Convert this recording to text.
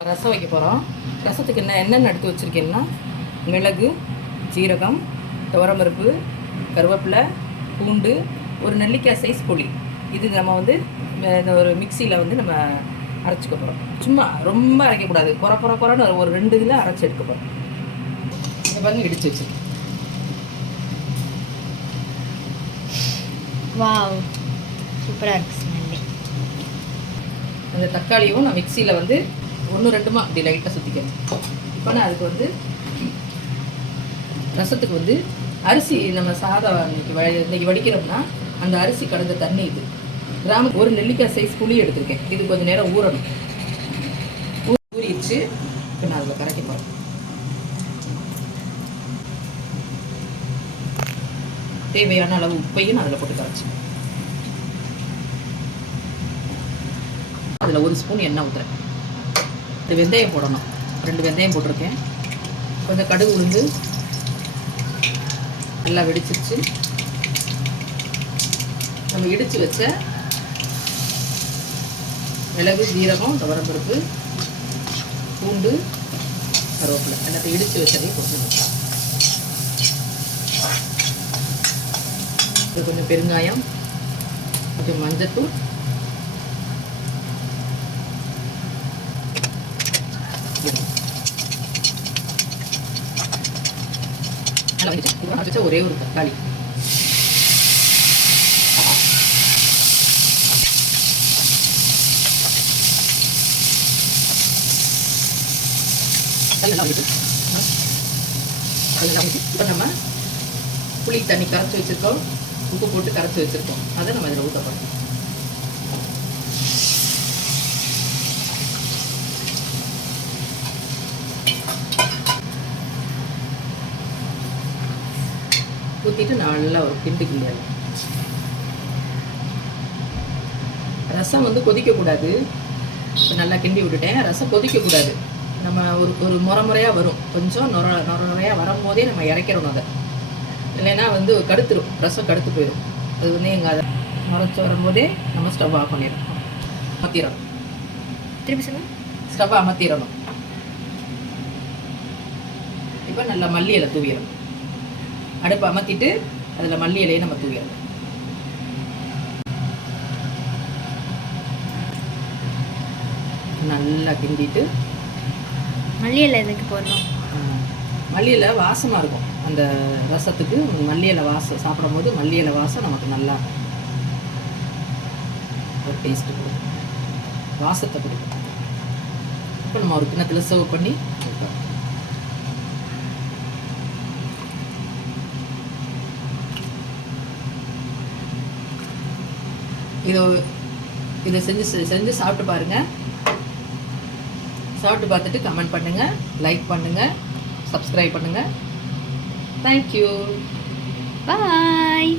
ரசம் வைக்க போகிறோம் ரசத்துக்கு என்ன என்னென்ன எடுத்து வச்சுருக்கேன்னா மிளகு ஜீரகம் துவரம்பருப்பு கருவேப்பிலை பூண்டு ஒரு நெல்லிக்காய் சைஸ் புளி. இது நம்ம வந்து இந்த ஒரு மிக்சியில் வந்து நம்ம அரைச்சிக்க போகிறோம் சும்மா ரொம்ப அரைக்கக்கூடாது குறை குறை குறைன்னு ஒரு ரெண்டு இதில் அரைச்சி எடுக்க போகிறோம் இதை பாருங்க இடித்து வச்சுருக்கேன். வாவ். சூப்பராக இருக்கு அந்த தக்காளியும் நான் மிக்சியில் வந்து ஒன்று ரெண்டுமா? அப்படி லைட்டாக சுற்றிக்கணும் இப்போ நான் அதுக்கு வந்து ரசத்துக்கு வந்து அரிசி நம்ம சாதம் இன்னைக்கு வ இன்னைக்கு வடிக்கிறோம்னா அந்த அரிசி கலந்த தண்ணி இது. கிராம ஒரு நெல்லிக்காய் சைஸ் புளி எடுத்திருக்கேன். இது கொஞ்சம் நேரம் ஊறணும். ஊறிச்சு ஊறிடுச்சு. இப்போ நான் அதில் கரைக்க போகிறேன் தேவையான அளவு உப்பையும் நான் அதில் போட்டு கரைச்சி அதில் ஒரு ஸ்பூன் எண்ணெய் ஊற்றுறேன் இந்த வெந்தயம் போடணும். ரெண்டு வெந்தயம் போட்டிருக்கேன். கொஞ்சம் கடுகு உளுந்து நல்லா வெடிச்சிருச்சு. நம்ம இடித்து வச்ச மிளகு ஜீரகம் துவரம்பருப்பு பூண்டு கருவேப்பிலை. எல்லாத்தையும் இடித்து வச்சதையும் போட்டுருங்க இது கொஞ்சம் பெருங்காயம் கொஞ்சம் மஞ்சத்தூள் நல்லா ஒரே ஒரு தக்காளி அதெல்லாம் வந்துட்டு இப்போ நம்ம புளி தண்ணி கரைச்சி வச்சுருக்கோம். உப்பு போட்டு கரைச்சி வச்சுருக்கோம். அதை நம்ம இதில் ஊற்ற போகிறோம் ஊற்றிட்டு நல்லா ஒரு கிண்டு கிண்டியாங்க ரசம் வந்து கொதிக்கக்கூடாது. இப்போ நல்லா கிண்டி விட்டுட்டேன். ரசம் கொதிக்கக்கூடாது. நம்ம ஒரு ஒரு முறை முறையாக வரும். கொஞ்சம் நொர நொர நுறையாக வரும்போதே நம்ம இறக்கிறணும் அதை. இல்லைன்னா வந்து கடுத்துரும். ரசம் கடுத்து போயிடும் அது வந்து எங்கள் அதை முறைச்சி வரும்போதே நம்ம ஸ்டவ் ஆஃப் பண்ணிடணும். அமர்த்திடணும் திருப்பி சொல்லுங்க. ஸ்டவ் அமர்த்திடணும் இப்போ நல்லா மல்லி இலை தூவிடணும். அடுப்பு அமர்த்திட்டு அதில் மல்லி இலையை நம்ம தூவிடணும் நல்லா கிண்டிட்டு மல்லி இலை எதுக்கு போடணும்? மல்லி இலை வாசமாக இருக்கும். அந்த ரசத்துக்கு மல்லி இலை வாசம் சாப்பிடும்போது மல்லி இலை வாசம் நமக்கு நல்லா ஒரு டேஸ்ட்டு கொடுக்கும். வாசத்தை கொடுக்கும். இப்போ நம்ம ஒரு கிண்ணத்தில் சர்வ் பண்ணி இதோ இதை செஞ்சு செஞ்சு சாப்பிட்டு பாருங்கள் சாப்பிட்டு பார்த்துட்டு கமெண்ட் பண்ணுங்கள் லைக் பண்ணுங்கள் சப்ஸ்கிரைப் பண்ணுங்கள் தேங்க்யூ பாய்